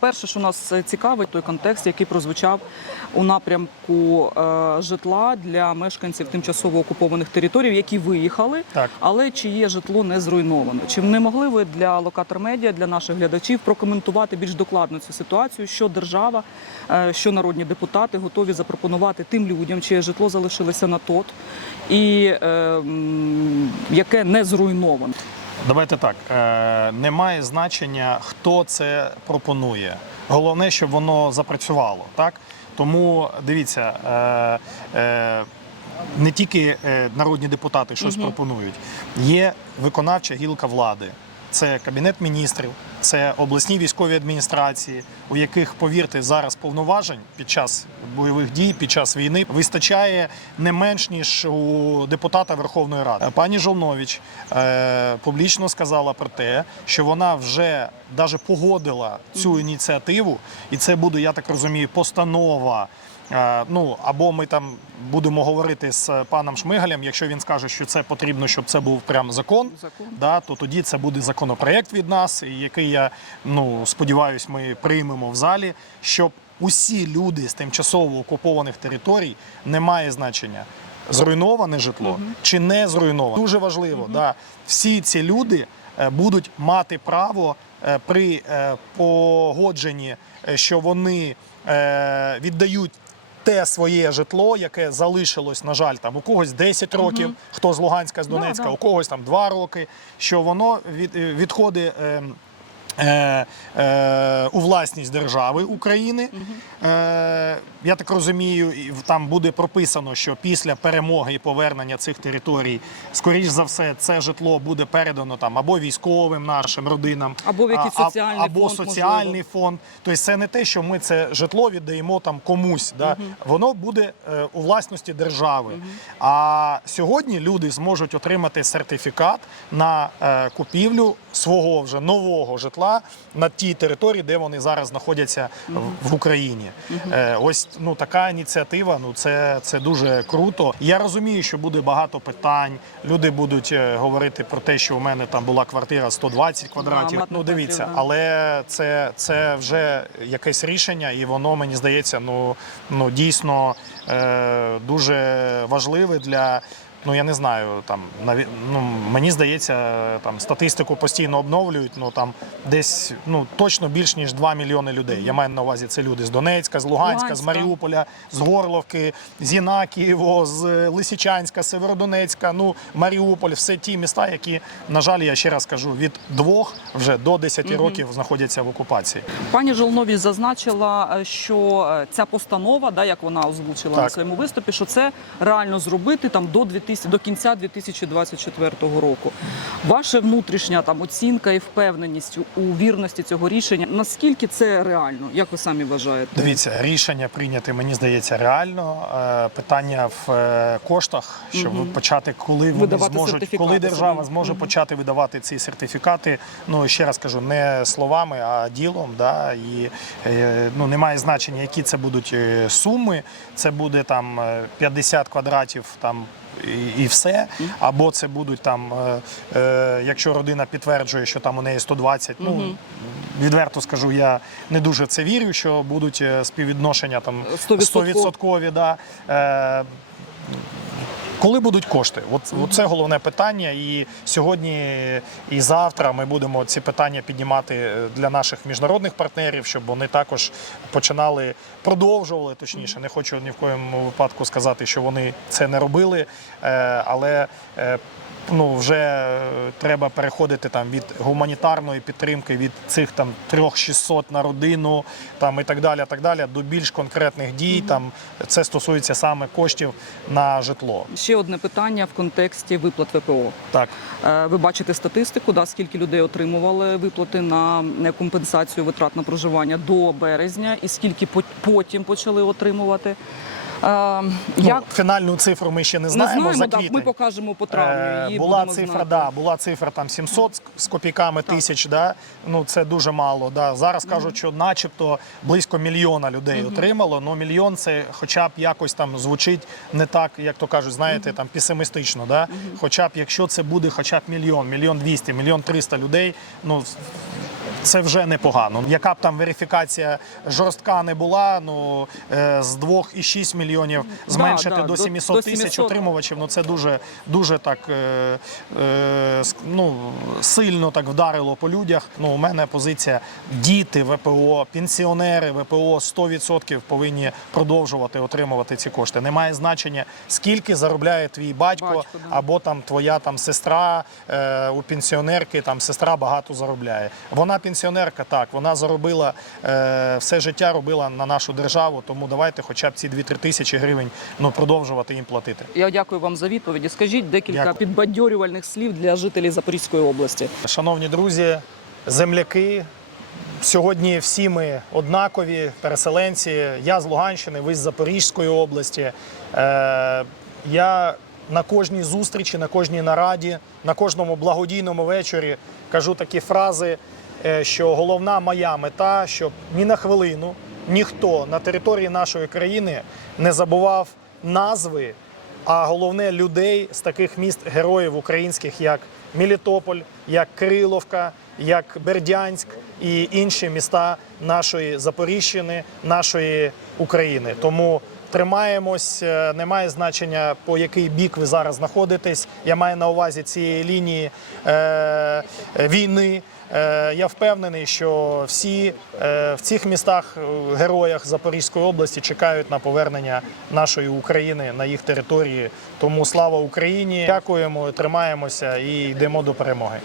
Перше, що нас е, цікавить, той контекст, який прозвучав у напрямку е, житла для мешканців тимчасово окупованих територій, які виїхали, Так. але чиє житло не зруйновано. Чи не могли ви для локатор медіа, для наших глядачів прокоментувати більш докладно цю ситуацію, що держава, е, що народні депутати готові запропонувати тим людям, чиє житло залишилося на тот, і е, яке не зруйновано? Давайте так. Е, немає значення, хто це пропонує. Головне, щоб воно запрацювало. Так? Тому дивіться, е, е, не тільки народні депутати щось пропонують, є виконавча гілка влади. Це Кабінет міністрів, це обласні військові адміністрації, у яких, повірте, зараз повноважень під час бойових дій, під час війни вистачає не менш ніж у депутата Верховної Ради. Пані Жолнович е, публічно сказала про те, що вона вже даже погодила цю ініціативу, і це буде, я так розумію, постанова. Е, Ну або ми там будемо говорити з паном Шмигалем, якщо він скаже, що це потрібно, щоб це був прям закон, Закон. да, то тоді це буде законопроект від нас, який я ну сподіваюсь, ми приймемо в залі, щоб усі люди з тимчасово окупованих територій не має значення. Зруйноване житло чи не зруйноване. Дуже важливо, да, всі ці люди е, будуть мати право е, при погодженні, що вони віддають те своє житло, яке залишилось, на жаль, там у когось 10 років, хто з Луганська, з Донецька, да. у когось там 2 роки, що воно від, відходи. Е, Е, е, у власність держави України. Е, я так розумію, там буде прописано, що після перемоги і повернення цих територій, скоріш за все, це житло буде передано там або військовим нашим родинам, Або в якийсь соціальний або фонд, соціальний фонд. Тобто це не те, що ми це житло віддаємо там комусь. Да? Воно буде е, у власності держави. А сьогодні люди зможуть отримати сертифікат на е, купівлю свого вже нового житла на тій території, де вони зараз знаходяться в, в Україні. Е, ось ну така ініціатива. Ну це, це дуже круто. Я розумію, що буде багато питань. Люди будуть е, говорити про те, що у мене там була квартира 120 квадратів. Ну дивіться, але це, це вже якесь рішення, і воно мені здається, ну, ну дійсно е, дуже важливе для. Ну я не знаю, там наві... ну, мені здається, там статистику постійно обновлюють. Ну там десь ну точно більш ніж 2 мільйони людей. Я маю на увазі це люди з Донецька, з Луганська, з Маріуполя, з Горловки, з Інакієво, з Лисичанська, Северодонецька, ну Маріуполь, все ті міста, які, на жаль, я ще раз кажу, від двох вже до 10 років знаходяться в окупації. Пані Жолнові зазначила, е, що е, ця постанова, да, як вона озвучила на своєму виступі, що це реально зробити там до 2000, до кінця 2024 року. Ваша внутрішня там оцінка і впевненість у вірності цього рішення. Наскільки це реально? Як ви самі вважаєте? Дивіться, рішення прийняти, мені здається, реально. Е, Питання в е, коштах, щоб почати, коли вони Видавати зможуть, коли держава зможе почати видавати ці сертифікати. Ну ще раз кажу, не словами, а ділом. Да, і е, ну немає значення, які це будуть суми. Це буде там е, 50 квадратів там. І, і все, або це будуть там, е, е, якщо родина підтверджує, що там у неї 120, ну відверто скажу, я не дуже в це вірю, що будуть е, співвідношення там 100%. 100%. Да. Е, коли будуть кошти? От, от це головне питання. І сьогодні і завтра ми будемо ці питання піднімати е, для наших міжнародних партнерів, щоб вони також починали продовжували. Точніше, не хочу ні в коєму випадку сказати, що вони це не робили, е, але е, ну вже е, треба переходити там від гуманітарної підтримки від цих там 3-600 на родину, там і так далі, так далі, до більш конкретних дій. Там це стосується саме коштів на житло. Ще одне питання в контексті виплат ВПО. Так. Е, Ви бачите статистику, да, скільки людей отримували виплати на компенсацію витрат на проживання до березня, і скільки по- потім почали отримувати. Е, Як Ну, фінальну цифру ми ще не не знаємо. знаємо, за квітень. ми покажемо по травню. Е, Її була цифра, знати. да, була цифра там 700 з- копійками тисяч. Да? Ну це дуже мало. Да. Зараз кажуть, що начебто близько мільйона людей отримало. Ну мільйон це хоча б якось там звучить не так, як то кажуть, знаєте, там песимістично. Да? Хоча б якщо це буде хоча б мільйон, мільйон двісті, мільйон триста людей. Ну Це вже непогано. Яка б там верифікація жорстка не була, ну е, з 2,6 мільйонів зменшити да, до до- 700 до тисяч 700. отримувачів. Ну це дуже дуже так е, е, ну, сильно так вдарило по людях. Ну, у мене позиція діти ВПО, пенсіонери ВПО 100% повинні продовжувати отримувати ці кошти. Немає значення, скільки заробляє твій батько, Батько, да. або там твоя там сестра е, у пенсіонерки, там сестра багато заробляє. Вона пенсіонерка, так, вона заробила е, все життя робила на нашу державу, тому давайте хоча б ці 2-3 тисячі гривень ну, продовжувати їм платити. Я дякую вам за відповіді. Скажіть декілька Дякую. підбадьорювальних слів для жителів Запорізької області. Шановні друзі, земляки. Сьогодні всі ми однакові переселенці. Я з Луганщини, ви з Запорізької області. Е, я на кожній зустрічі, на кожній нараді, на кожному благодійному вечорі кажу такі фрази, що головна моя мета, щоб ні на хвилину ніхто на території нашої країни не забував назви а головне людей з таких міст героїв українських, як Мелітополь, як Криловка, як Бердянськ і інші міста нашої Запоріжжини, нашої України. Тому тримаємось, е, немає значення по який бік ви зараз знаходитесь. Я маю на увазі цієї лінії е, війни. Е, Я впевнений, що всі е, в цих містах, героях Запорізької області чекають на повернення нашої України на їх території. Тому слава Україні! Дякуємо, тримаємося і йдемо до перемоги.